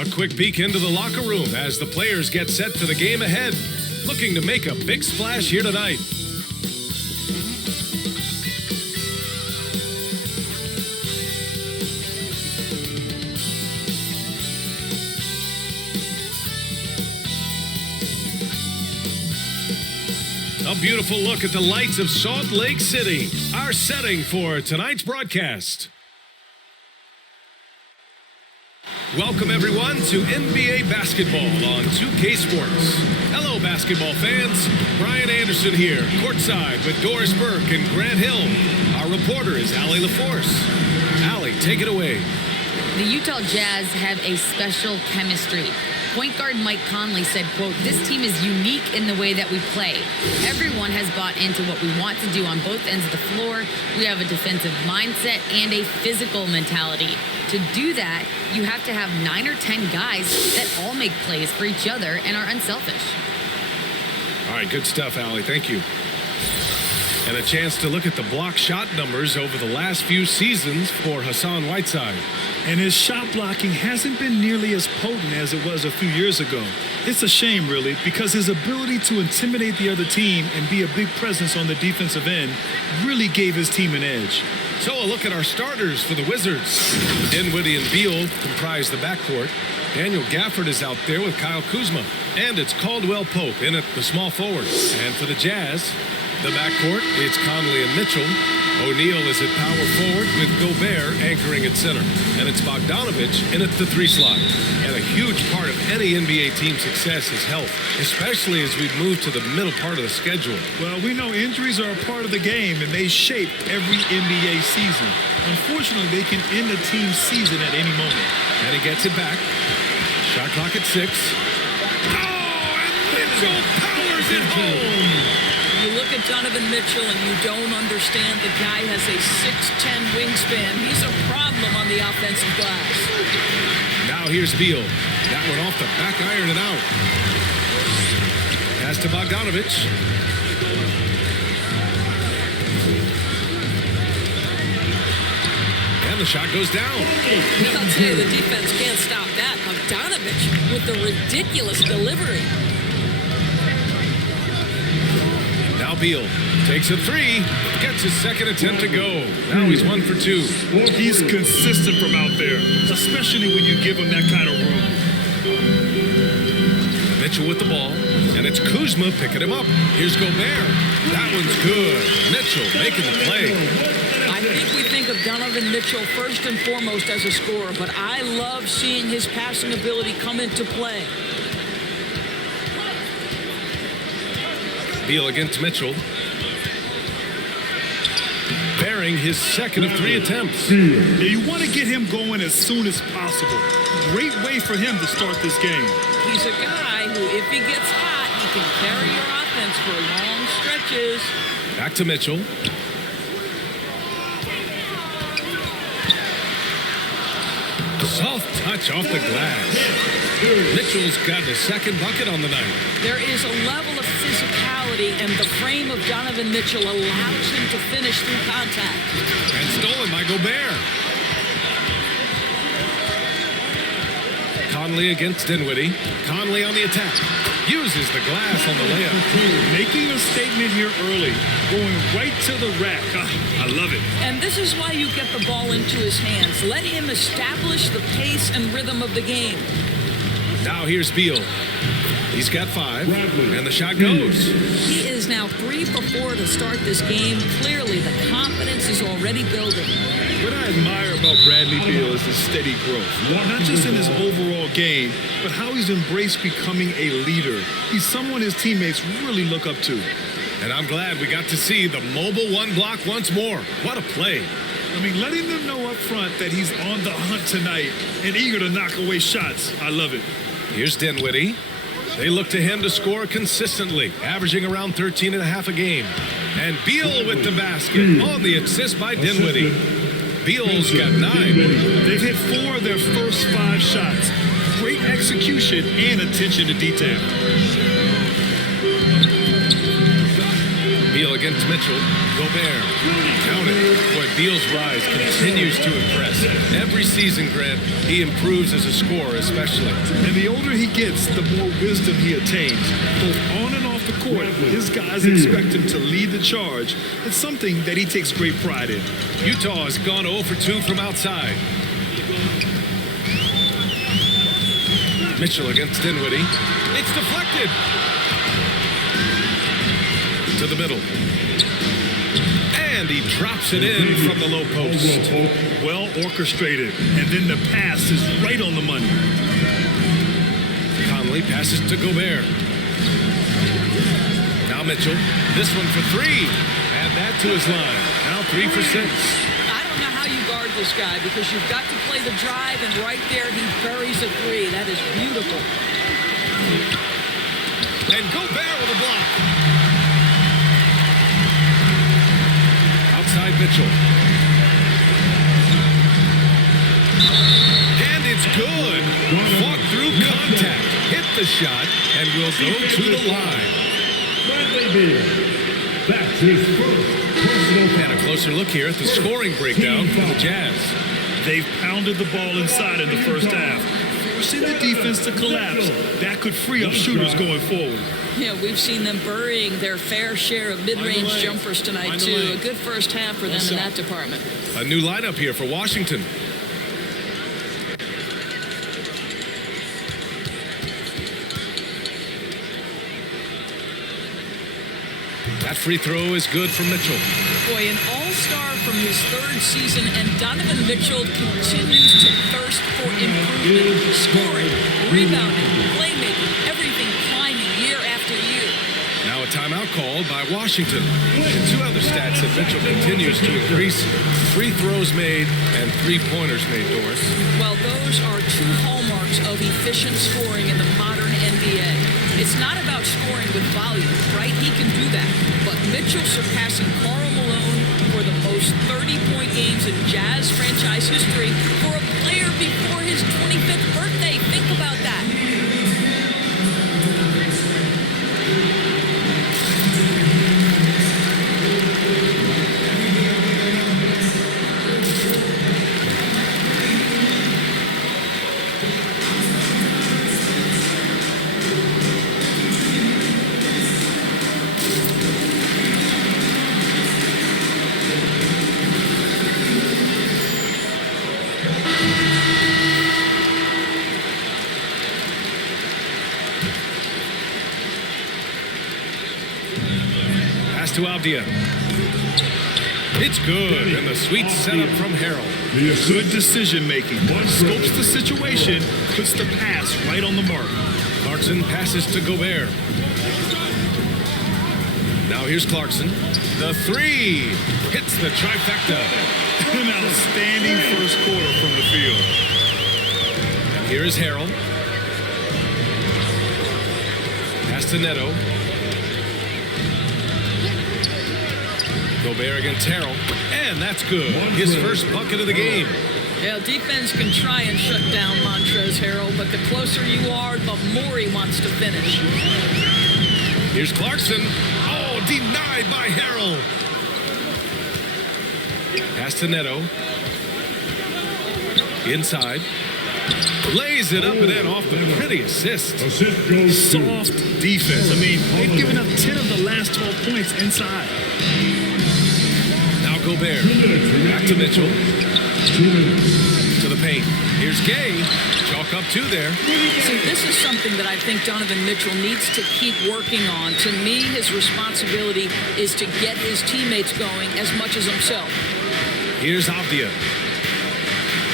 A quick peek into the locker room as the players get set for the game ahead, looking to make a big splash here tonight. A beautiful look at the lights of Salt Lake City, our setting for tonight's broadcast. Welcome, everyone, to NBA basketball on 2K Sports. Hello, basketball fans. Brian Anderson here, courtside with Doris Burke and Grant Hill. Our reporter is Allie LaForce. Allie, take it away. The Utah Jazz have a special chemistry. Point guard Mike Conley said, quote, "This team is unique in the way that we play. Everyone has bought into what we want to do on both ends of the floor. We have a defensive mindset and a physical mentality. To do that, you have to have 9 or 10 guys that all make plays for each other and are unselfish." All right, good stuff, Allie. Thank you. And a chance to look at the block shot numbers over the last few seasons for Hassan Whiteside. And his shot blocking hasn't been nearly as potent as it was a few years ago. It's a shame, really, because his ability to intimidate the other team and be a big presence on the defensive end really gave his team an edge. So a look at our starters for the Wizards. Dinwiddie and Beal comprise the backcourt. Daniel Gafford is out there with Kyle Kuzma. And it's Caldwell Pope in at the small forward. And for the Jazz, the backcourt, it's Conley and Mitchell. O'Neal is at power forward with Gobert anchoring at center. And it's Bogdanovich in at the 3 slot. And a huge part of any NBA team's success is health, especially as we move to the middle part of the schedule. Well, we know injuries are a part of the game, and they shape every NBA season. Unfortunately, they can end a team's season at any moment. And he gets it back. Shot clock at 6. Oh, and Mitchell powers it home. You look at Donovan Mitchell and you don't understand the guy has a 6'10" wingspan. He's a problem on the offensive glass. Now here's Beal. That one off the back iron and out. Pass to Bogdanovich. And the shot goes down. I'll tell you, the defense can't stop that. Bogdanovich with the ridiculous delivery. Now Beal takes a 3, gets his second attempt to go. Now he's 1 for 2. He's consistent from out there, especially when you give him that kind of room. Mitchell with the ball, and it's Kuzma picking him up. Here's Gobert. That one's good. Mitchell making the play. I think we think of Donovan Mitchell first and foremost as a scorer, but I love seeing his passing ability come into play. Beal against Mitchell. Bearing his second of 3 attempts. Now you want to get him going as soon as possible. Great way for him to start this game. He's a guy who, if he gets hot, he can carry your offense for long stretches. Back to Mitchell. Soft touch off the glass. Mitchell's got the second bucket on the night. There is a level of physicality, and the frame of Donovan Mitchell allows him to finish through contact. And stolen by Gobert. Conley against Dinwiddie. Conley on the attack. Uses the glass on the layup. Making a statement here early. Going right to the rack. I love it. And this is why you get the ball into his hands. Let him establish the pace and rhythm of the game. Now here's Beal. He's got 5, and the shot goes. He is now 3 for 4 to start this game. Clearly, the confidence is already building. What I admire about Bradley Beal is his steady growth. Not just in his overall game, but how he's embraced becoming a leader. He's someone his teammates really look up to. And I'm glad we got to see the mobile 1 block once more. What a play. I mean, letting them know up front that he's on the hunt tonight and eager to knock away shots. I love it. Here's Dinwiddie. They look to him to score consistently, averaging around 13.5 a game. And Beal with the basket on the assist by Dinwiddie. Beal's got 9. They've hit 4 of their first 5 shots. Great execution and attention to detail. Beal against Mitchell. Gobert. Count it. Boy, Beal's rise continues to impress. Every season, Grant, he improves as a scorer, especially. And the older he gets, the more wisdom he attains. Both on and off the court, his guys expect him to lead the charge. It's something that he takes great pride in. Utah has gone 0 for 2 from outside. Mitchell against Dinwiddie. It's deflected. To the middle. And he drops it in from the low post. Well orchestrated. And then the pass is right on the money. Conley passes to Gobert. Now Mitchell. This one for 3. Add that to his line. Now 3 for 6. I don't know how you guard this guy because you've got to play the drive, and right there he buries a 3. That is beautiful. And Gobert with a block. Outside Mitchell. And it's good. Fought through contact. Hit the shot and will go to the line. That's his first personal foul. And a closer look here at the scoring breakdown for the Jazz. They've pounded the ball inside in the first half, forcing the defense to collapse. That could free up shooters going forward. Yeah, we've seen them burying their fair share of mid-range jumpers tonight, too. A good first half for them in that department. A new lineup here for Washington. That free throw is good from Mitchell. Boy, an all-star from his 3rd season, and Donovan Mitchell continues to thirst for improvement. Scoring, rebounding, playmaking, everything climbing year after year. Now a timeout called by Washington. And 2 other stats that Mitchell continues to increase. Free throws made and 3-pointers made, Doris. Well, those are 2 hallmarks of efficient scoring in the modern NBA. It's not about scoring with volume, right? He can do that. But Mitchell surpassing Karl Malone for the most 30-point games in Jazz franchise history for a player before his 25th birthday. Think about that. To Avdia. It's good, and the sweet setup from Harrell. Good decision making. Scopes the situation, puts the pass right on the mark. Clarkson passes to Gobert. Now here's Clarkson. The 3 hits the trifecta. An outstanding first quarter from the field. And here is Harrell. Pass to Neto. Gobert against Harrell, and that's good. His first bucket of the game. Yeah, defense can try and shut down Montrezl Harrell, but the closer you are, the more he wants to finish. Here's Clarkson. Oh, denied by Harrell. Pass to Neto. Inside. Lays it up and then off the pretty assist. Assist goes to Soft defense. I mean, they've given up 10 of the last 12 points inside. Now Gobert. Back to Mitchell. To the paint. Here's Gay. Chalk up 2 there. See, this is something that I think Donovan Mitchell needs to keep working on. To me, his responsibility is to get his teammates going as much as himself. Here's Avdia.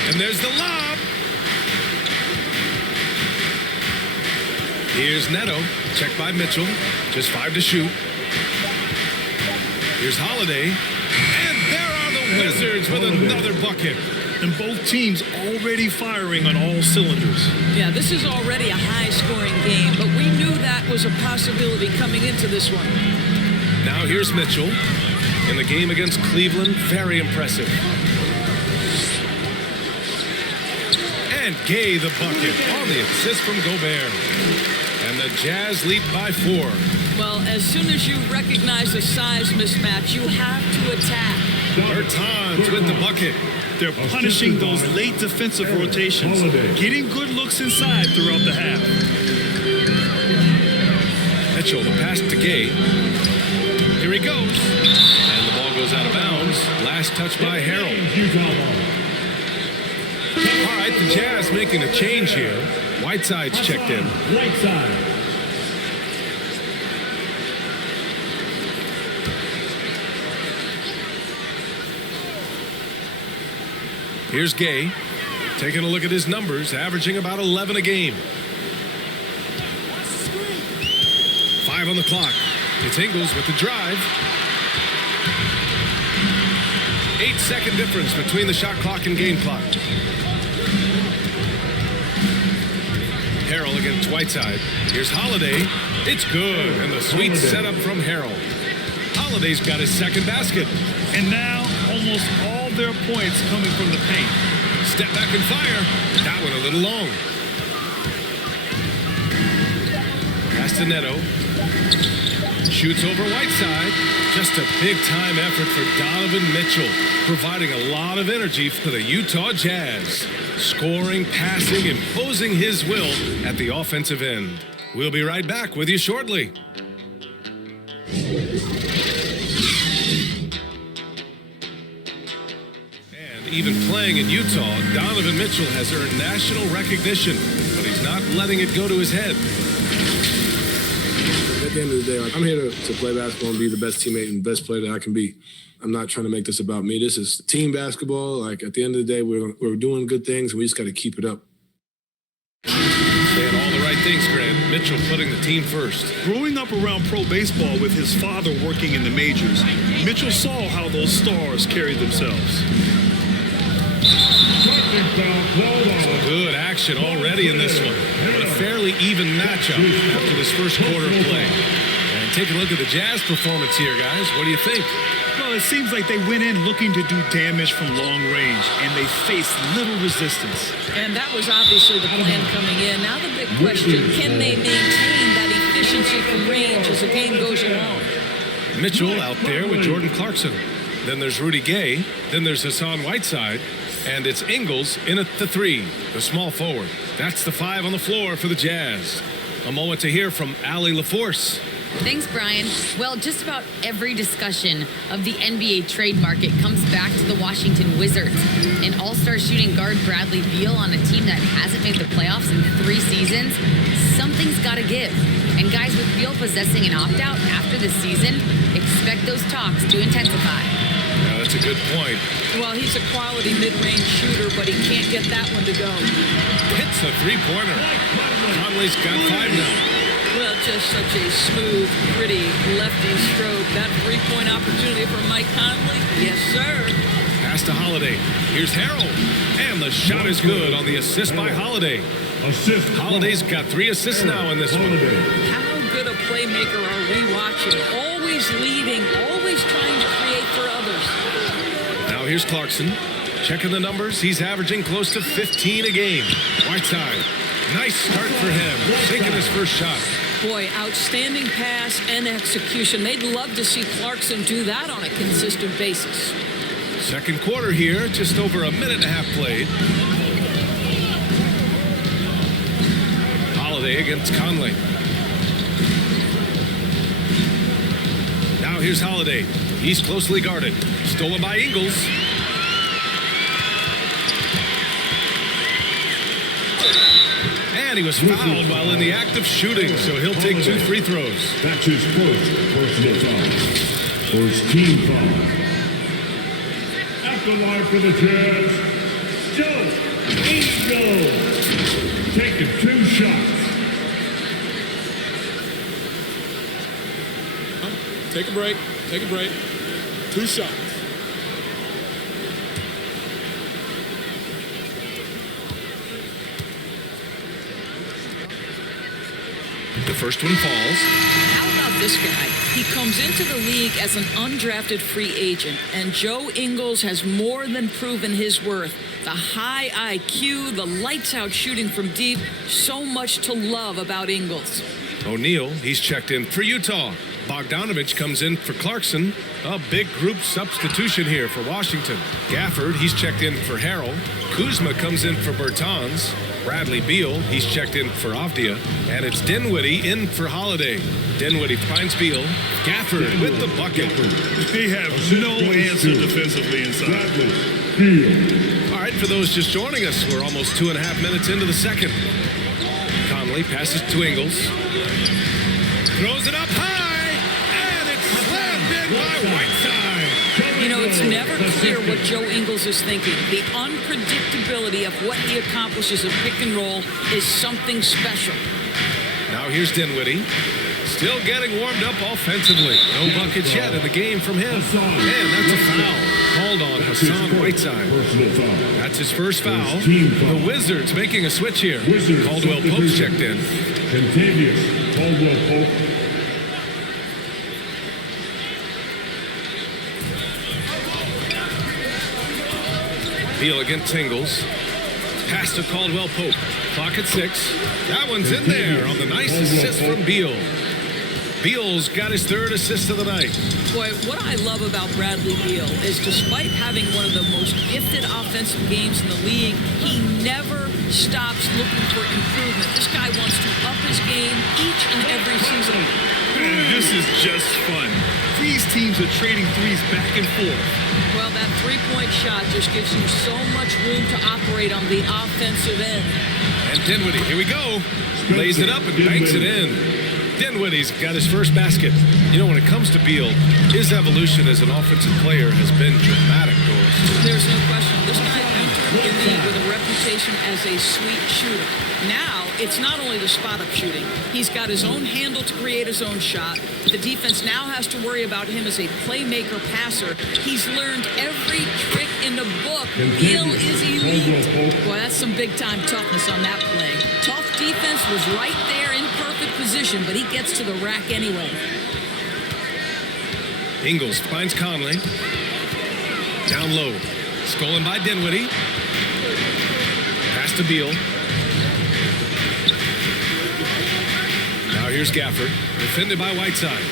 And there's the lob. Here's Neto. Checked by Mitchell. Just 5 to shoot. Here's Holiday. And there are the Wizards with another bucket. And both teams already firing on all cylinders. Yeah, this is already a high-scoring game, but we knew that was a possibility coming into this one. Now here's Mitchell. In the game against Cleveland, very impressive. And Gay the bucket on the assist from Gobert. And the Jazz lead by 4. Well, as soon as you recognize a size mismatch, you have to attack. Bertans with the bucket. They're punishing those late defensive rotations, getting good looks inside throughout the half. Mitchell, the pass to Gay. Here he goes. And the ball goes out of bounds. Last touch by Harrell. All right, the Jazz making a change here. Whiteside's checked in. Whiteside. Here's Gay. Taking a look at his numbers, averaging about 11 a game. 5 on the clock. It's Ingles with the drive. 8-second difference between the shot clock and game clock. Harrell against Whiteside. Here's Holiday. It's good. And the sweet setup from Harrell. Holiday's got his second basket. And now, almost all their points coming from the paint. Step back and fire. That one a little long. Pass to Neto. Shoots over Whiteside. Just a big-time effort for Donovan Mitchell, providing a lot of energy for the Utah Jazz. Scoring, passing, imposing his will at the offensive end. We'll be right back with you shortly. And even playing in Utah, Donovan Mitchell has earned national recognition, but he's not letting it go to his head. At the end of the day, I'm here to play basketball and be the best teammate and best player that I can be. I'm not trying to make this about me. This is team basketball. At the end of the day, we're doing good things, and we just got to keep it up. Saying all the right things, Grant. Mitchell putting the team first. Growing up around pro baseball with his father working in the majors, Mitchell saw how those stars carried themselves. Good action already in this one. But a fairly even matchup after this first quarter of play. And take a look at the Jazz performance here, guys. What do you think? Well, it seems like they went in looking to do damage from long range, and they faced little resistance. And that was obviously the plan coming in. Now the big question, can they maintain that efficiency from range as the game goes along? Mitchell out there with Jordan Clarkson. Then there's Rudy Gay. Then there's Hassan Whiteside. And it's Ingles in at the 3, the small forward. That's the 5 on the floor for the Jazz. A moment to hear from Allie LaForce. Thanks, Brian. Well, just about every discussion of the NBA trade market comes back to the Washington Wizards. An all-star shooting guard Bradley Beal on a team that hasn't made the playoffs in 3 seasons. Something's got to give. And guys, with Beal possessing an opt-out after this season, expect those talks to intensify. Yeah, that's a good point. Well, he's a quality mid-range shooter, but he can't get that one to go. Hits a three-pointer. Conley's got 5 now. Well, just such a smooth, pretty lefty stroke. That three-point opportunity for Mike Conley? Yes, sir. Pass to Holiday. Here's Harrell. And the shot is good on the assist by Holiday. Holiday's got 3 assists now in this one. How good a playmaker are we watching? Always leading, always trying to create for others. Now here's Clarkson. Checking the numbers. He's averaging close to 15 a game. Whiteside. Nice start for him. Taking his first shot. Boy, outstanding pass and execution. They'd love to see Clarkson do that on a consistent basis. Second quarter here, just over a minute and a half played. Holiday against Conley. Now here's Holiday. He's closely guarded. Stolen by Ingles. And he was fouled while in the act of shooting, so he'll take 2 free throws. That's his first personal foul. First team foul. At the line for the Jazz, Joe Ingles. Taking 2 shots. Take a break. Take a break. 2 shots. The first one falls. How about this guy? He comes into the league as an undrafted free agent, and Joe Ingles has more than proven his worth. The high IQ, the lights-out shooting from deep, so much to love about Ingles. O'Neal, he's checked in for Utah. Bogdanovich comes in for Clarkson. A big group substitution here for Washington. Gafford, he's checked in for Harrell. Kuzma comes in for Bertans. Bradley Beal, he's checked in for Avdia. And it's Dinwiddie in for Holiday. Dinwiddie finds Beal. Gafford with the bucket. They have no answer defensively inside. All right, for those just joining us, we're almost 2.5 minutes into the second. Conley passes to Ingles. Throws it up high, and it's slammed in by Whiteside. You know, it's never clear what Joe Ingles is thinking. The unpredictability of what he accomplishes in pick and roll is something special. Now here's Dinwiddie. Still getting warmed up offensively. No buckets yet in the game from him. And that's a foul called on Hassan Whiteside. That's his first foul. The Wizards making a switch here. Caldwell Pope's checked in. Contagious Caldwell Pope. Beal against Ingles. Pass to Caldwell Pope. Clock at 6. That one's in there on the nice assist from Beal. Beal's got his third assist of the night. Boy, what I love about Bradley Beal is despite having one of the most gifted offensive games in the league, he never stops looking for improvement. This guy wants to up his game each and every season. Man, this is just fun. These teams are trading threes back and forth. Well, that three-point shot just gives you so much room to operate on the offensive end. And Dinwiddie, here we go. Lays it up and banks it in. Dinwiddie's got his first basket. You know, when it comes to Beal, his evolution as an offensive player has been dramatic, Doris. There's no question. This guy entered the league with a reputation as a sweet shooter. Now, it's not only the spot-up shooting. He's got his own handle to create his own shot. The defense now has to worry about him as a playmaker passer. He's learned every trick in the book. Beal is elite. Boy, that's some big-time toughness on that play. Tough defense was right there in perfect position, but he gets to the rack anyway. Ingles finds Conley. Down low. Stolen by Dinwiddie. Pass to Beal. Now here's Gafford. Defended by Whiteside.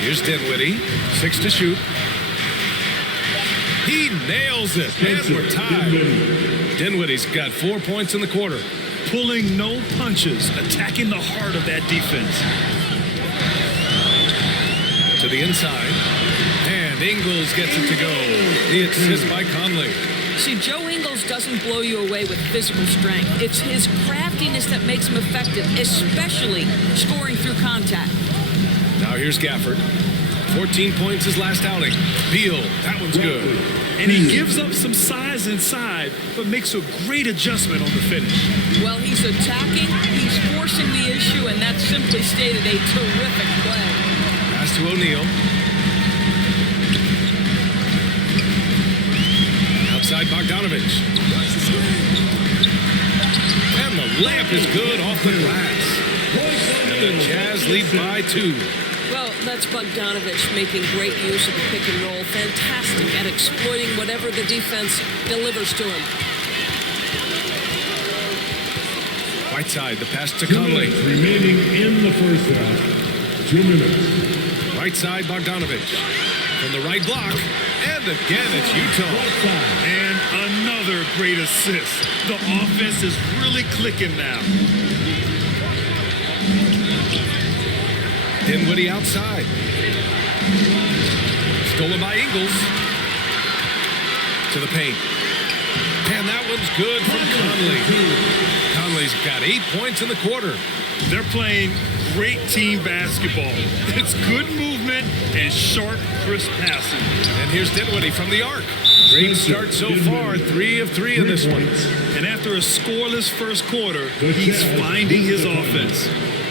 Here's Dinwiddie. 6 to shoot. He nails it. And we're tied. Dinwiddie's got 4 points in the quarter. Pulling no punches, attacking the heart of that defense. To the inside. And Ingles gets it to go. The assist by Conley. See, Joe Ingles doesn't blow you away with physical strength. It's his craftiness that makes him effective, especially scoring through contact. Now here's Gafford. 14 points his last outing. Beal, that one's good. And he gives up some size inside, but makes a great adjustment on the finish. Well, he's attacking, he's forcing the issue, and that's simply stated a terrific play. Pass to O'Neal. Outside Bogdanovich. And the layup is good off the glass. And the Jazz lead by 2. Well, that's Bogdanovich making great use of the pick and roll. Fantastic at exploiting whatever the defense delivers to him. Whiteside, the pass to Conley. Remaining in the first half. 2 minutes. Right side, Bogdanovich. From the right block. And again, it's Utah. And another great assist. The offense is really clicking now. Dinwiddie outside. Stolen by Ingles. To the paint. And that one's good from Conley. Conley's got 8 points in the quarter. They're playing great team basketball. It's good movement and sharp, crisp passing. And here's Dinwiddie from the arc. Great start so far. 3 of 3 in this one. And after a scoreless first quarter, he's finding his offense.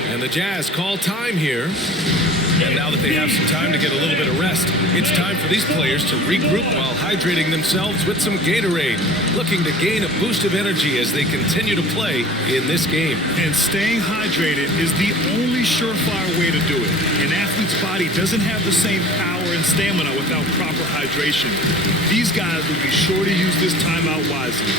And the Jazz call time here. And now that they have some time to get a little bit of rest, it's time for these players to regroup while hydrating themselves with some Gatorade, looking to gain a boost of energy as they continue to play in this game. And staying hydrated is the only surefire way to do it. An athlete's body doesn't have the same power and stamina without proper hydration. These guys will be sure to use this timeout wisely.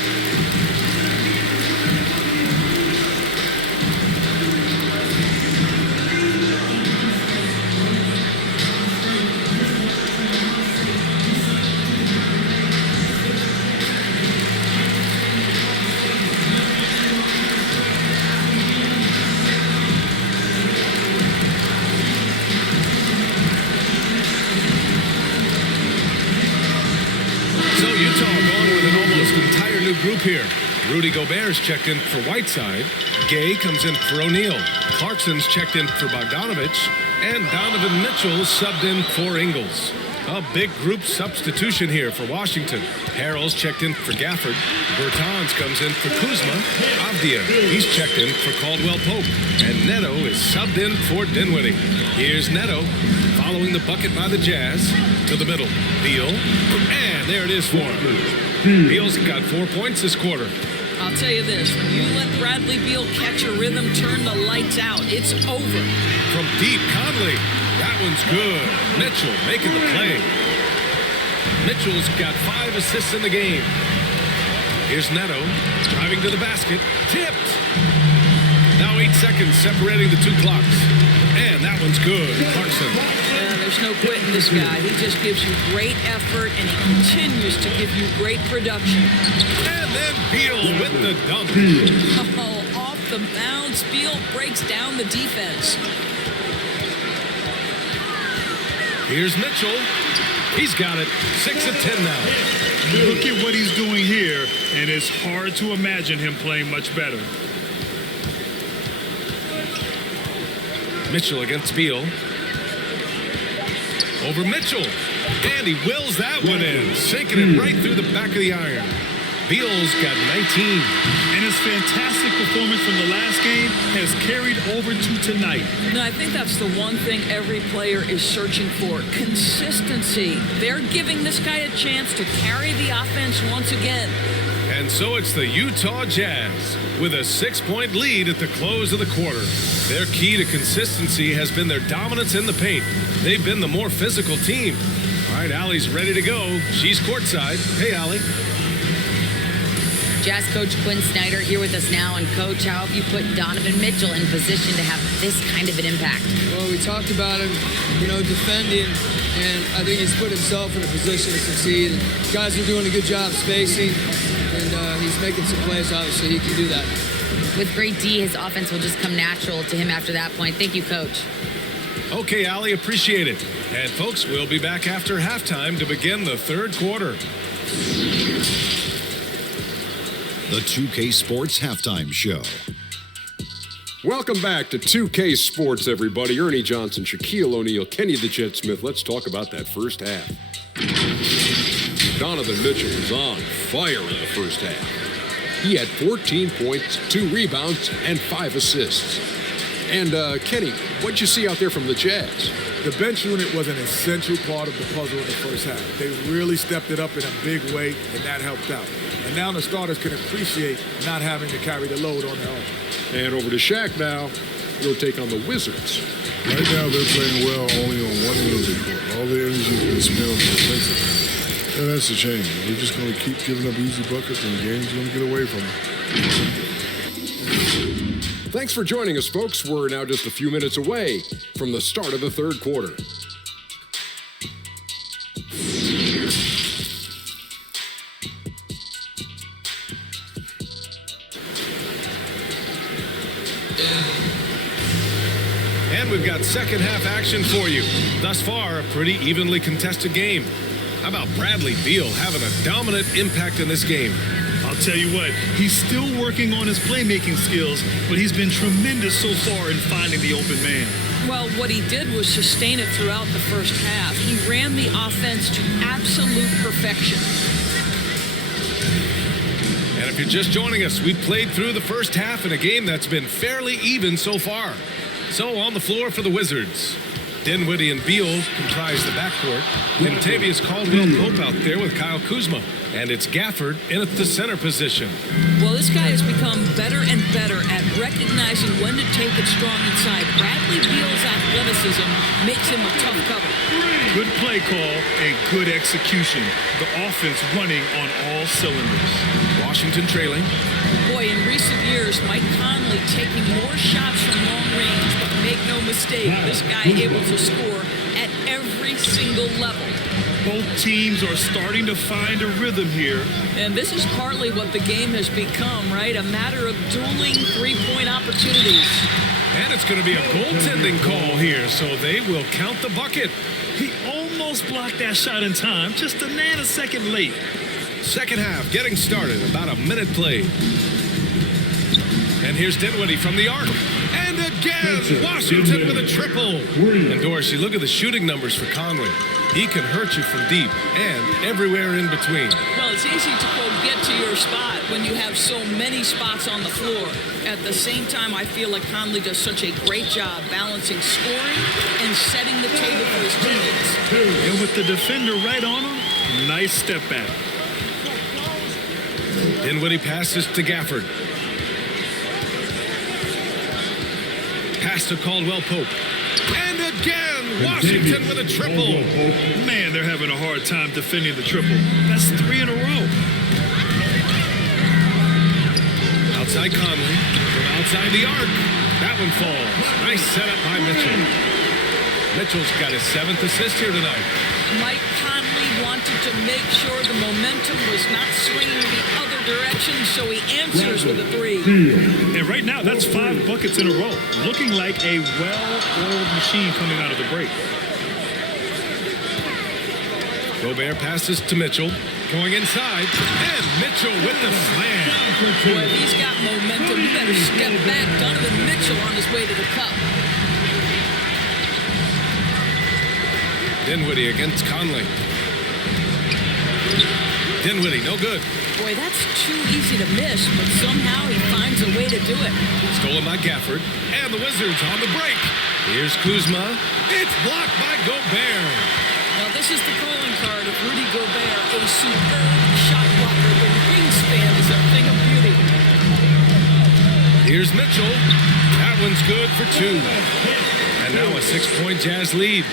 almost entire new group here. Rudy Gobert's checked in for Whiteside. Gay comes in for O'Neal. Clarkson's checked in for Bogdanovich. And Donovan Mitchell subbed in for Ingles. A big group substitution here for Washington. Harrell's checked in for Gafford. Bertans comes in for Kuzma. Avdia, he's checked in for Caldwell Pope. And Neto is subbed in for Dinwiddie. Here's Neto, following the bucket by the Jazz. To the middle. Beal. And there it is for him. Beal's got 4 points this quarter. I'll tell you this, when you let Bradley Beal catch a rhythm, turn the lights out, it's over. From deep, Conley. That one's good. Mitchell making the play. Mitchell's got 5 assists in the game. Here's Neto driving to the basket. Tipped. Now 8 seconds separating the two clocks. And that one's good. Clarkson. Yeah, there's no quitting this guy. He just gives you great effort, and he continues to give you great production. And then Beal with the dunk. Oh, off the bounce, Beal breaks down the defense. Here's Mitchell. He's got it. 6 of 10 now. Look at what he's doing here, and it's hard to imagine him playing much better. Mitchell against Beal. Over Mitchell. And he wills that one in. Sinking it right through the back of the iron. Beal's got 19. And his fantastic performance from the last game has carried over to tonight. No, I think that's the one thing every player is searching for. Consistency. They're giving this guy a chance to carry the offense once again. And so it's the Utah Jazz with a 6-point lead at the close of the quarter. Their key to consistency has been their dominance in the paint. They've been the more physical team. All right, Allie's ready to go. She's courtside. Hey, Allie. Jazz coach Quinn Snyder here with us now. And coach, how have you put Donovan Mitchell in position to have this kind of an impact? Well, we talked about him, defending, and I think he's put himself in a position to succeed. And guys are doing a good job spacing, and he's making some plays, obviously. He can do that. With great D, his offense will just come natural to him after that point. Thank you, coach. Okay, Allie, appreciate it. And folks, we'll be back after halftime to begin the third quarter. The 2K Sports Halftime Show. Welcome back to 2K Sports, everybody. Ernie Johnson, Shaquille O'Neal, Kenny the Jet Smith. Let's talk about that first half. Donovan Mitchell was on fire in the first half. He had 14 points, 2 rebounds, and 5 assists. And, Kenny, what'd you see out there from the Jazz? The bench unit was an essential part of the puzzle in the first half. They really stepped it up in a big way, and that helped out. And now the starters can appreciate not having to carry the load on their own. And over to Shaq now. He'll take on the Wizards. Right now, they're playing well only on one end of the court. All the energy has been spent on the defensive. And that's a change. We're just going to keep giving up easy buckets, and the game's going to get away from them. Thanks for joining us, folks. We're now just a few minutes away from the start of the third quarter. And we've got second half action for you. Thus far, a pretty evenly contested game. How about Bradley Beal having a dominant impact in this game? I'll tell you what, he's still working on his playmaking skills, but he's been tremendous so far in finding the open man. Well, what he did was sustain it throughout the first half. He ran the offense to absolute perfection. And if you're just joining us, we've played through the first half in a game that's been fairly even so far. So on the floor for the Wizards, Dinwiddie and Beal comprise the backcourt. Kentavious Caldwell-Pope out there with Kyle Kuzma. And it's Gafford in at the center position. Well, this guy has become better and better at recognizing when to take it strong inside. Bradley Beal's athleticism makes him a tough cover. Good play call and good execution. The offense running on all cylinders. Washington trailing. Boy, in recent years, Mike Conley taking more shots from long range, but make no mistake, this guy able to score at every single level. Both teams are starting to find a rhythm here. And this is partly what the game has become, right? A matter of dueling three-point opportunities. And it's going to be a goaltending call here, so they will count the bucket. He almost blocked that shot in time, just a nanosecond late. Second half getting started. About a minute played. And here's Dinwiddie from the arc. And again, Washington with a triple. And Dorsey, look at the shooting numbers for Conley. He can hurt you from deep and everywhere in between. Well, it's easy to, quote, get to your spot when you have so many spots on the floor. At the same time, I feel like Conley does such a great job balancing scoring and setting the table for his teammates. And with the defender right on him, nice step back. Dinwiddie passes to Gafford. Pass to Caldwell-Pope. And again, Washington with a triple. Man, they're having a hard time defending the triple. That's 3 in a row. Outside Conley, from outside the arc. That one falls. Nice setup by Mitchell. Mitchell's got his 7th assist here tonight. Mike Conley wanted to make sure the momentum was not swinging the other direction, so he answers with a 3. And right now, that's 5 buckets in a row. Looking like a well-oiled machine coming out of the break. Gobert passes to Mitchell. Going inside. And Mitchell with the slam. Boy, if he's got momentum, you better step back. Donovan Mitchell on his way to the cup. Dinwiddie against Conley. Dinwiddie, no good. Boy, that's too easy to miss, but somehow he finds a way to do it. Stolen by Gafford. And the Wizards on the break. Here's Kuzma. It's blocked by Gobert. Now, this is the calling card of Rudy Gobert, a superb shot blocker. The wingspan is a thing of beauty. Here's Mitchell. That one's good for 2. And now a 6-point Jazz lead.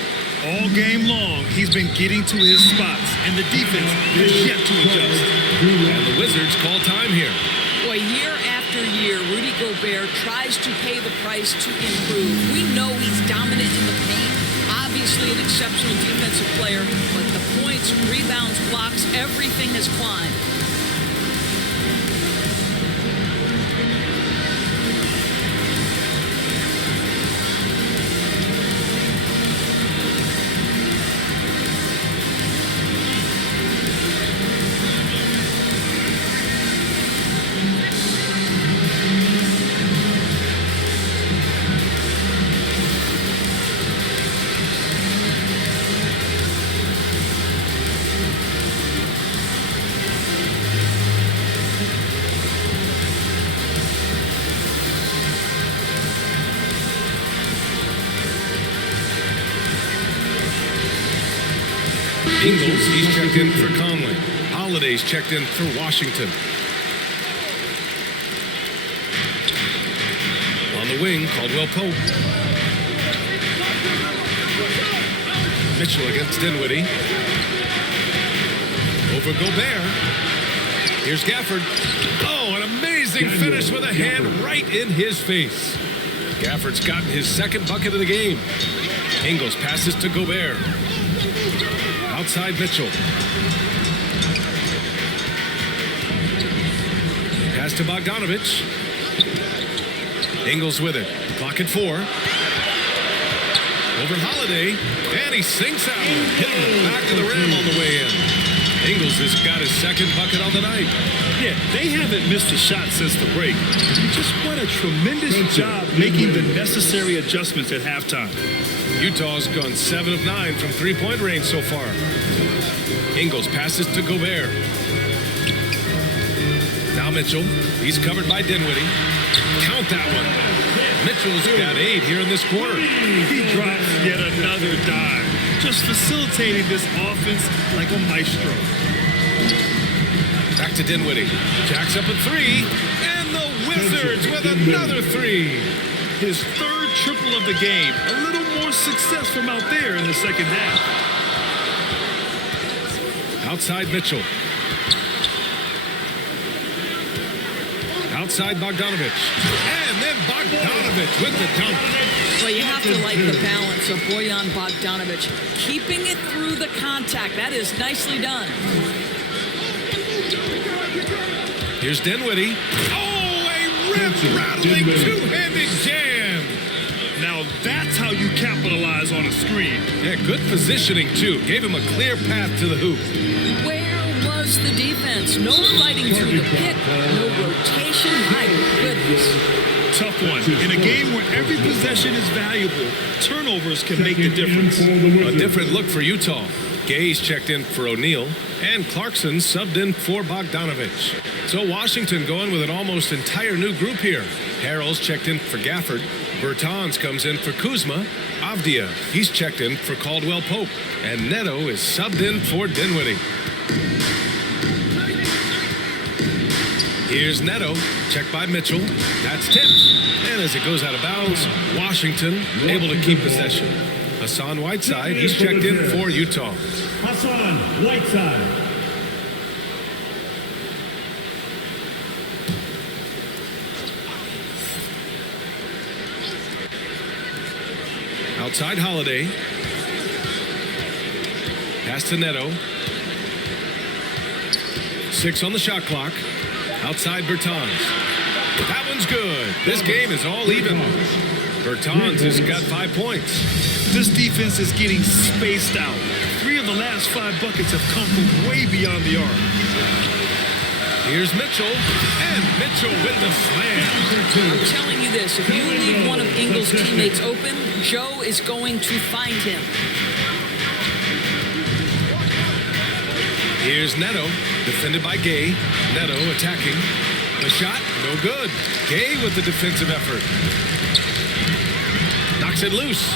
All game long, he's been getting to his spots, and the defense has yet to adjust. And the Wizards call time here. Boy, year after year, Rudy Gobert tries to pay the price to improve. We know he's dominant in the paint, obviously an exceptional defensive player, but the points, rebounds, blocks, everything has climbed. Ingles, he's checked in for Conley. Holiday's checked in for Washington. On the wing, Caldwell-Pope. Mitchell against Dinwiddie. Over Gobert. Here's Gafford. Oh, an amazing finish with a hand right in his face. Gafford's gotten his 2nd bucket of the game. Ingles passes to Gobert. Outside Mitchell. Pass to Bogdanovich. Ingles with it. Clock at 4. Over Holiday. And he sinks out. Hitting the back of the rim on the way in. Ingles has got his 2nd bucket on the night. Yeah, they haven't missed a shot since the break. Just what a tremendous job making the necessary adjustments at halftime. Utah's gone 7 of 9 from 3-point range so far. Ingles passes to Gobert. Now Mitchell. He's covered by Dinwiddie. Count that one. Mitchell's got 8 here in this quarter. He drops yet another dime. Just facilitating this offense like a maestro. Back to Dinwiddie. Jacks up a 3. And the Wizards with another 3. His 3rd triple of the game. A little more success from out there in the second half. Outside Mitchell. Outside Bogdanovich. And then Bogdanovich with the dunk. Well, you have to like the balance of Bojan Bogdanovich. Keeping it through the contact. That is nicely done. Here's Dinwiddie. Oh, a rip-rattling two-handed jam. Now that's how you capitalize on a screen. Yeah, good positioning, too. Gave him a clear path to the hoop. Where was was the defense. No fighting through the pick, no rotation. My goodness. Tough one. In a game where every possession is valuable, turnovers can make the difference. A different look for Utah. Gay's checked in for O'Neal, and Clarkson subbed in for Bogdanovich. So Washington going with an almost entire new group here. Harrell's checked in for Gafford. Bertans comes in for Kuzma. Avdia, he's checked in for Caldwell Pope. And Neto is subbed in for Dinwiddie. Here's Neto, checked by Mitchell. That's tipped. And as it goes out of bounds, Washington able to keep possession. Hassan Whiteside, he's checked in for Utah. Hassan Whiteside. Outside Holiday. Pass to Neto. 6 on the shot clock. Outside Bertans. That one's good. This game is all even. Bertans has got 5 points. This defense is getting spaced out. 3 of the last 5 buckets have come from way beyond the arc. Here's Mitchell, and Mitchell with the slam. I'm telling you this, if you leave one of Ingles' teammates open, Joe is going to find him. Here's Neto, defended by Gay. Neto attacking. The shot, no good. Gay with the defensive effort. Knocks it loose.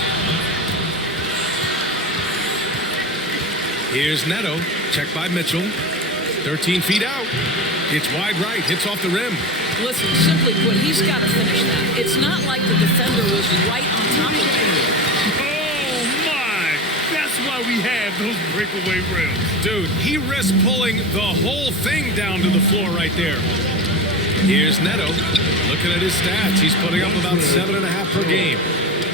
Here's Neto, checked by Mitchell. 13 feet out. It's wide right, hits off the rim. Listen, simply put, he's got to finish that. It's not like the defender was right on top of him. Oh, my. That's why we have those breakaway rims. Dude, he risked pulling the whole thing down to the floor right there. Here's Neto. Looking at his stats, he's putting up about 7.5 per game.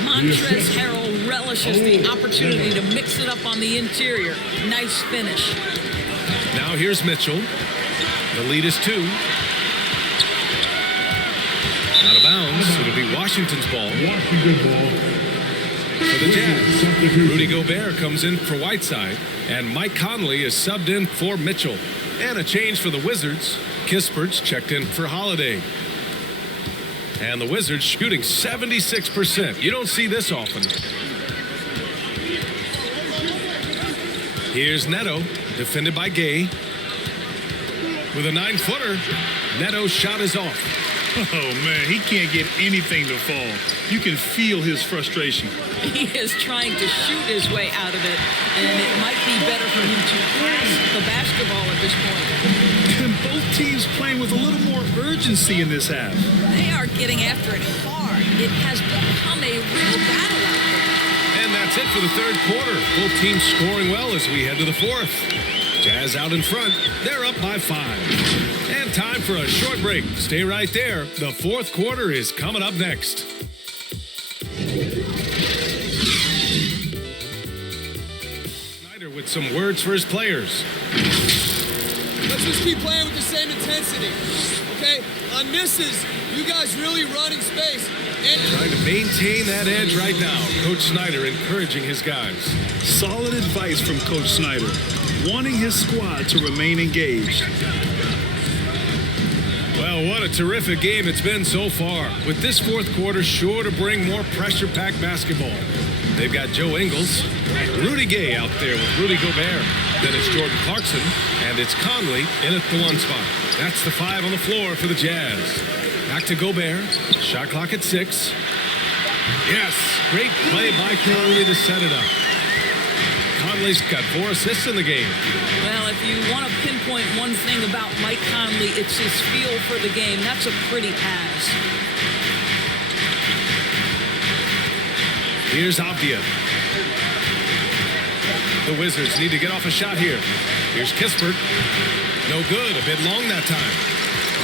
Montrezl Harrell relishes the opportunity to mix it up on the interior. Nice finish. Now here's Mitchell. The lead is 2. Out of bounds. It'll be Washington's ball. For the Jazz, Rudy Gobert comes in for Whiteside, and Mike Conley is subbed in for Mitchell. And a change for the Wizards. Kispert's checked in for Holiday. And the Wizards shooting 76%. You don't see this often. Here's Neto, defended by Gay. With a 9-footer, Neto's shot is off. Oh, man, he can't get anything to fall. You can feel his frustration. He is trying to shoot his way out of it, and it might be better for him to pass the basketball at this point. And both teams playing with a little more urgency in this half. They are getting after it hard. It has become a real battle out there. And that's it for the third quarter. Both teams scoring well as we head to the fourth. Jazz out in front. They're up by 5. And time for a short break. Stay right there. The fourth quarter is coming up next. Snyder with some words for his players. Let's just keep playing with the same intensity, okay? On misses, you guys really running space. And trying to maintain that edge right now. Coach Snyder encouraging his guys. Solid advice from Coach Snyder, wanting his squad to remain engaged. Well, what a terrific game it's been so far. With this fourth quarter sure to bring more pressure-packed basketball. They've got Joe Ingles, Rudy Gay out there with Rudy Gobert. Then it's Jordan Clarkson, and it's Conley in at the 1 spot. That's the 5 on the floor for the Jazz. Back to Gobert. Shot clock at 6. Yes, great play by Conley to set it up. Conley's got 4 assists in the game. Well, if you want to pinpoint one thing about Mike Conley, it's his feel for the game. That's a pretty pass. Here's Avdia. The Wizards need to get off a shot here. Here's Kispert. No good. A bit long that time.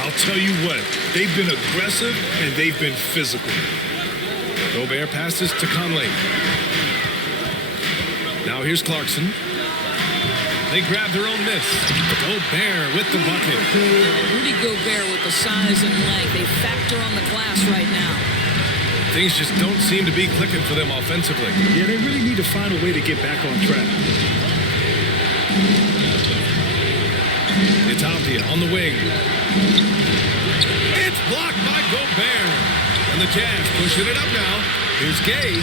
I'll tell you what, they've been aggressive and they've been physical. Gobert passes to Conley. Now here's Clarkson. They grab their own miss. Gobert with the bucket. Rudy Gobert with the size and length. A factor on the glass right now. Things just don't seem to be clicking for them offensively. Yeah, they really need to find a way to get back on track. Tapia on the wing. It's blocked by Gobert. And the Jazz pushing it up now. Here's Gay.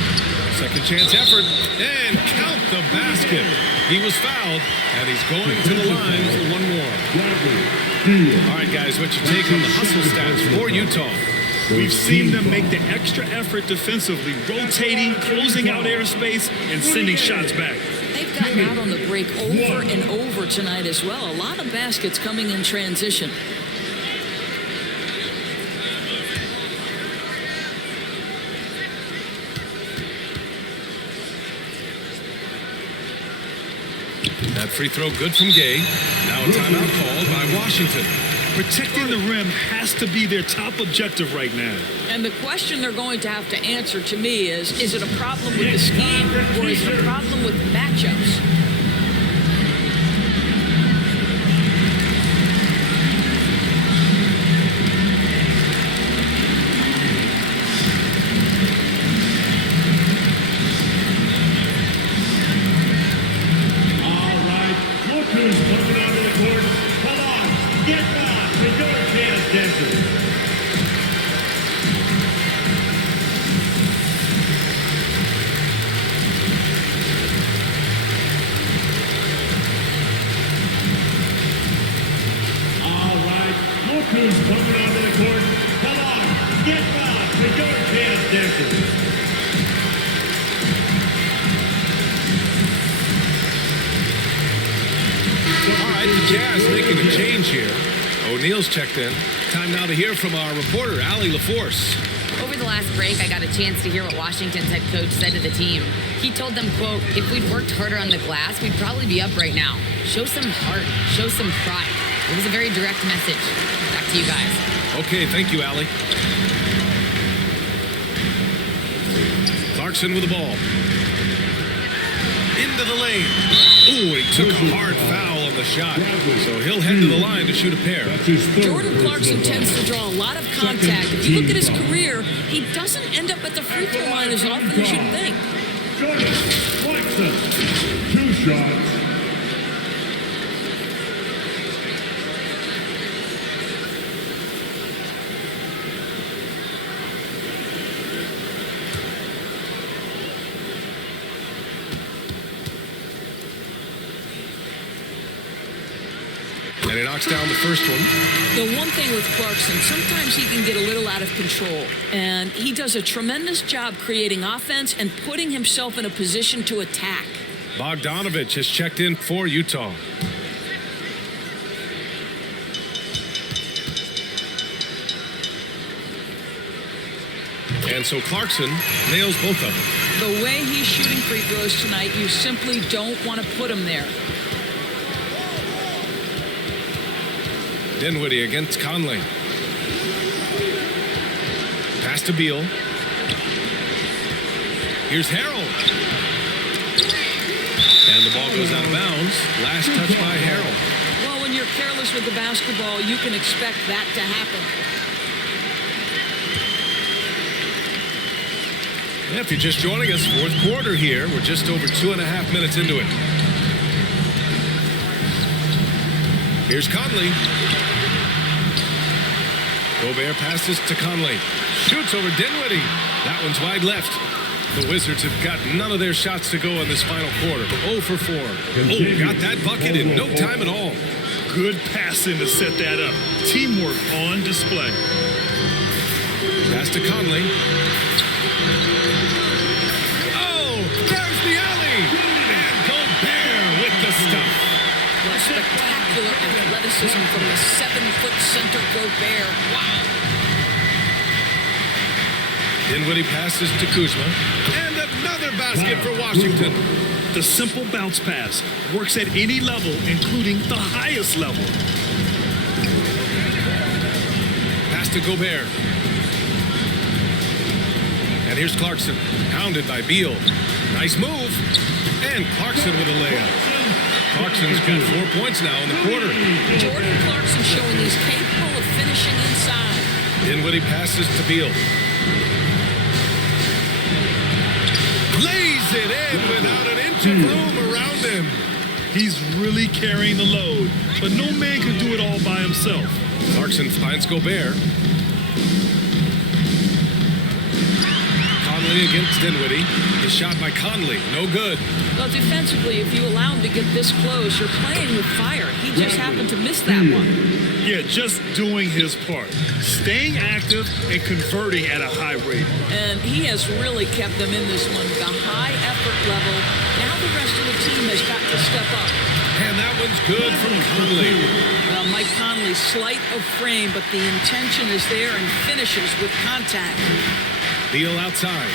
Second chance effort. And count the basket. He was fouled, and he's going to the line for one more. All right, guys, what's your take on the hustle stats for Utah? We've seen them make the extra effort defensively, rotating, closing out airspace, and sending shots back. They've gotten out on the break over and over tonight as well. A lot of baskets coming in transition. That free throw good from Gay. Now a timeout called by Washington. Protecting the rim has to be their top objective right now. And the question they're going to have to answer to me is it a problem with the scheme or is it a problem with matchups? O'Neal's checked in. Time now to hear from our reporter, Allie LaForce. Over the last break, I got a chance to hear what Washington's head coach said to the team. He told them, quote, if we'd worked harder on the glass, we'd probably be up right now. Show some heart. Show some pride. It was a very direct message. Back to you guys. Okay, thank you, Allie. Clarkson with the ball. Into the lane. Ooh, he took a hard foul on the shot. So he'll head to the line to shoot a pair. Jordan Clarkson tends to draw a lot of contact. If you look at his career, he doesn't end up at the free throw line as often as you'd think. Jordan Clarkson, 2 shots. And he knocks down the first one. The one thing with Clarkson, sometimes he can get a little out of control. And he does a tremendous job creating offense and putting himself in a position to attack. Bogdanovich has checked in for Utah. And so Clarkson nails both of them. The way he's shooting free throws tonight, you simply don't want to put him there. Dinwiddie against Conley. Pass to Beal. Here's Harrell. And the ball goes out of bounds. Last touch by Harrell. Well, when you're careless with the basketball, you can expect that to happen. Yeah, if you're just joining us, fourth quarter here. We're just over 2.5 minutes into it. Here's Conley. Gobert passes to Conley. Shoots over Dinwiddie. That one's wide left. The Wizards have got none of their shots to go in this final quarter. 0 for 4. Oh, got that bucket in no time at all. Good passing to set that up. Teamwork on display. Pass to Conley. Oh, there's the alley. And Gobert with the stuff. Well, spectacular athleticism from the 7-foot center Gobert. Wow. Dinwiddie passes to Kuzma. And another basket for Washington. The simple bounce pass works at any level, including the highest level. Pass to Gobert. And here's Clarkson. Pounded by Beal. Nice move. And Clarkson with a layup. Clarkson's got 4 points now in the quarter. Jordan Clarkson showing he's capable of finishing inside. Dinwiddie passes to Beal. Lays it in without an inch of room around him. He's really carrying the load, but no man can do it all by himself. Clarkson finds Gobert. Conley against Dinwiddie. His shot by Conley, no good. Well, defensively, if you allow him to get this close, you're playing with fire. He just happened to miss that one. Yeah, just doing his part. Staying active and converting at a high rate. And he has really kept them in this one. The high effort level. Now the rest of the team has got to step up. And that one's good from Conley. Well, Mike Conley, slight of frame, but the intention is there and finishes with contact. Beal outside.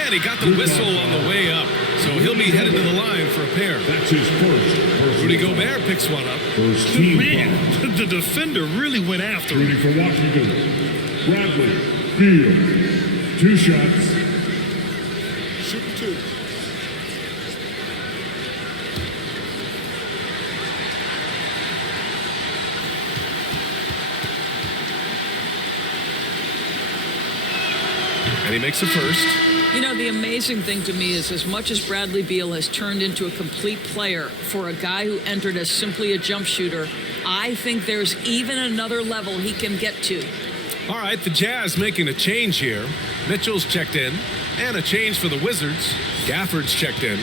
And he got the whistle on the way up. So he'll be headed to the line for a pair. That's his first. Rudy Gobert picks one up. First team Man, the defender really went after him. Shooting for Washington. Bradley Beal. 2 shots. Shooting 2. And he makes a first. You know, the amazing thing to me is as much as Bradley Beal has turned into a complete player for a guy who entered as simply a jump shooter, I think there's even another level he can get to. All right, the Jazz making a change here. Mitchell's checked in. And a change for the Wizards. Gafford's checked in.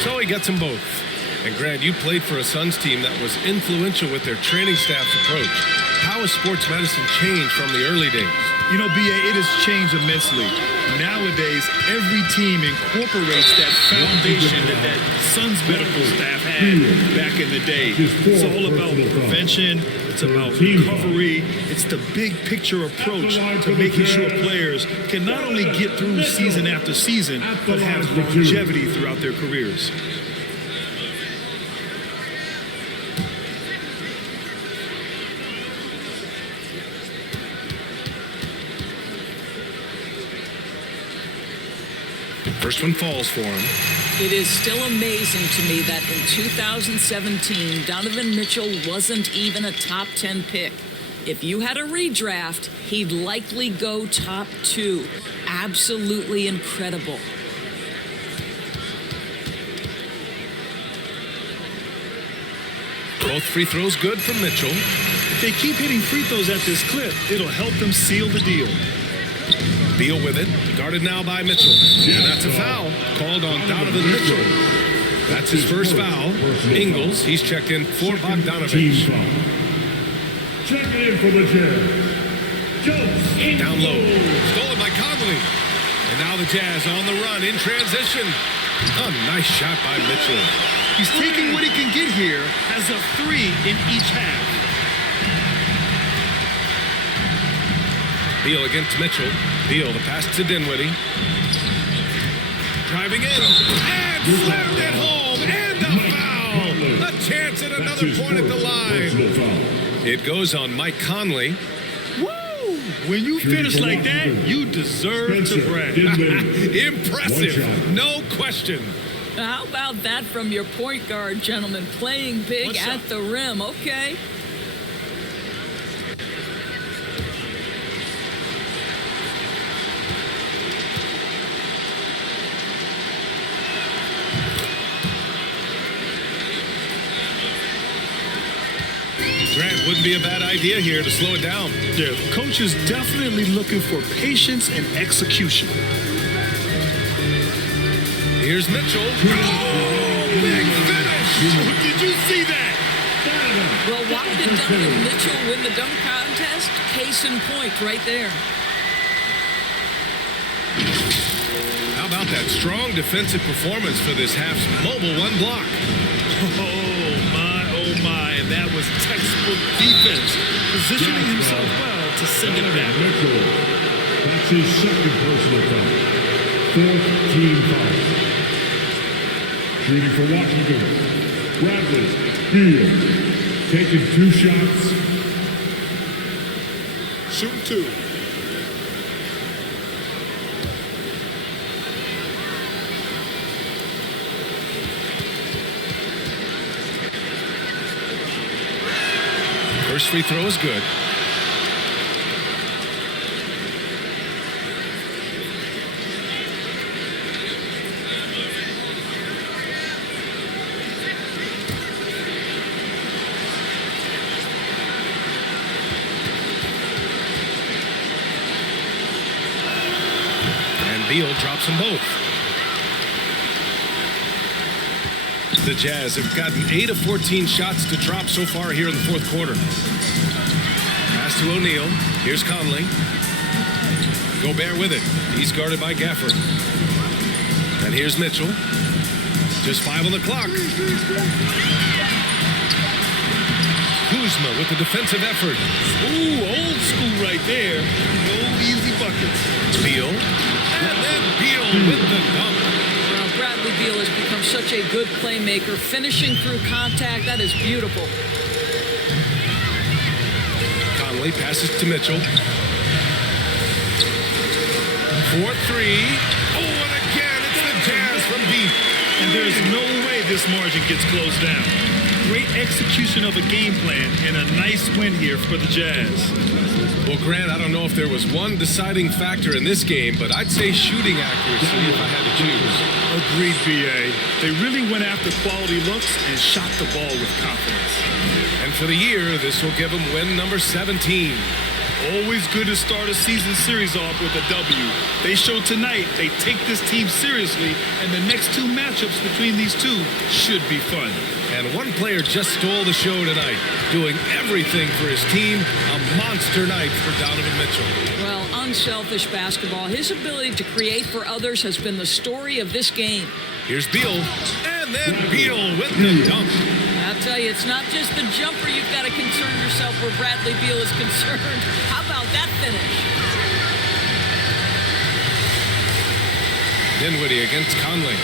So he gets them both. And Grant, you played for a Suns team that was influential with their training staff's approach. How has sports medicine changed from the early days? You know, B.A., it has changed immensely. Nowadays, every team incorporates that foundation that Suns medical staff had back in the day. It's all about prevention. It's about recovery. It's the big picture approach to making sure players can not only get through season after season, but have longevity throughout their careers. First one falls for him. It is still amazing to me that in 2017, Donovan Mitchell wasn't even a top 10 pick. If you had a redraft, he'd likely go top 2. Absolutely incredible. Both free throws good from Mitchell. If they keep hitting free throws at this clip, it'll help them seal the deal. Beal with it, guarded now by Mitchell. And that's a foul called on Donovan Mitchell. That's his first foul. Ingles, he's checked in for Bogdanovich. Checking in for the Jazz. Down low, stolen by Conley. And now the Jazz on the run in transition. A nice shot by Mitchell. He's taking what he can get here as a 3 in each half. Beal against Mitchell. Beal, the pass to Dinwiddie. Driving in. And slammed it home. And a foul. A chance at another point at the line. It goes on Mike Conley. Woo! When you finish like that, you deserve to brag. Impressive. No question. How about that from your point guard, gentlemen? Playing big at the rim. Okay. Grant, wouldn't be a bad idea here to slow it down. Yeah, the coach is definitely looking for patience and execution. Here's Mitchell. Oh, big finish! Did you see that? Well, why did Donovan Mitchell win the dunk contest? Case in point right there. How about that strong defensive performance for this half's mobile one block? Oh my, and that was textbook defense, positioning himself well to send it back. Mitchell. That's his second personal foul. 4th team foul. Shooting for Washington. Bradley Beal. Taking 2 shots. Shooting 2. First free throw is good. Beal drops them both. The Jazz have gotten 8 of 14 shots to drop so far here in the fourth quarter. Pass to O'Neal. Here's Conley. Gobert with it. He's guarded by Gafford. And here's Mitchell. Just 5 on the clock. Kuzma with the defensive effort. Ooh, old school right there. No easy buckets. Beal. And then Beal with the dunk. Well, Bradley Beal has become such a good playmaker, finishing through contact. That is beautiful. Conley passes to Mitchell. 4-3. Oh, and again, it's the Jazz from deep. And there's no way this margin gets closed down. Great execution of a game plan and a nice win here for the Jazz. Well, Grant, I don't know if there was one deciding factor in this game, but I'd say shooting accuracy if I had to choose. Agreed, B.A. They really went after quality looks and shot the ball with confidence. And for the year, this will give them win number 17. Always good to start a season series off with a W. They showed tonight they take this team seriously, and the next 2 matchups between these two should be fun. And one player just stole the show tonight, doing everything for his team. A monster night for Donovan Mitchell. Well, unselfish basketball. His ability to create for others has been the story of this game. Here's Beal, and then Beal with the dunk. I'll tell you, it's not just the jumper you've got to concern yourself where Bradley Beal is concerned. How about that finish? Dinwiddie against Conley.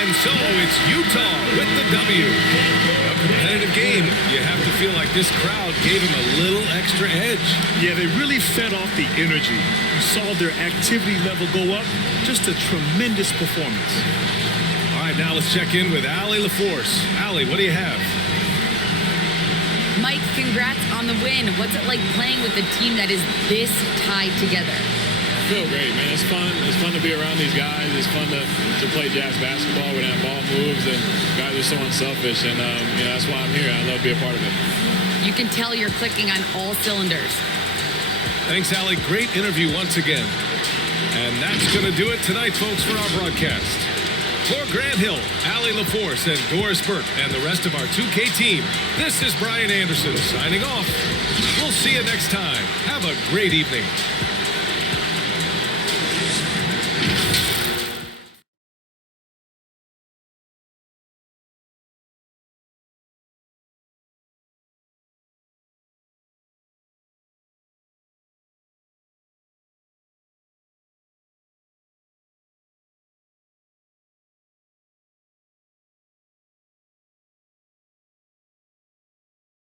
And so it's Utah with the W. A competitive game. You have to feel like this crowd gave him a little extra edge. Yeah, they really fed off the energy. You saw their activity level go up. Just a tremendous performance. All right, now let's check in with Allie LaForce. Allie, what do you have? Mike, congrats on the win. What's it like playing with a team that is this tied together? I feel great, man. It's fun. It's fun to be around these guys. It's fun to play Jazz basketball when that ball moves and guys are so unselfish. And that's why I'm here. I love to be a part of it. You can tell you're clicking on all cylinders. Thanks, Allie. Great interview once again. And that's going to do it tonight, folks, for our broadcast. For Grant Hill, Allie LaForce, and Doris Burke, and the rest of our 2K team, this is Brian Anderson signing off. We'll see you next time. Have a great evening.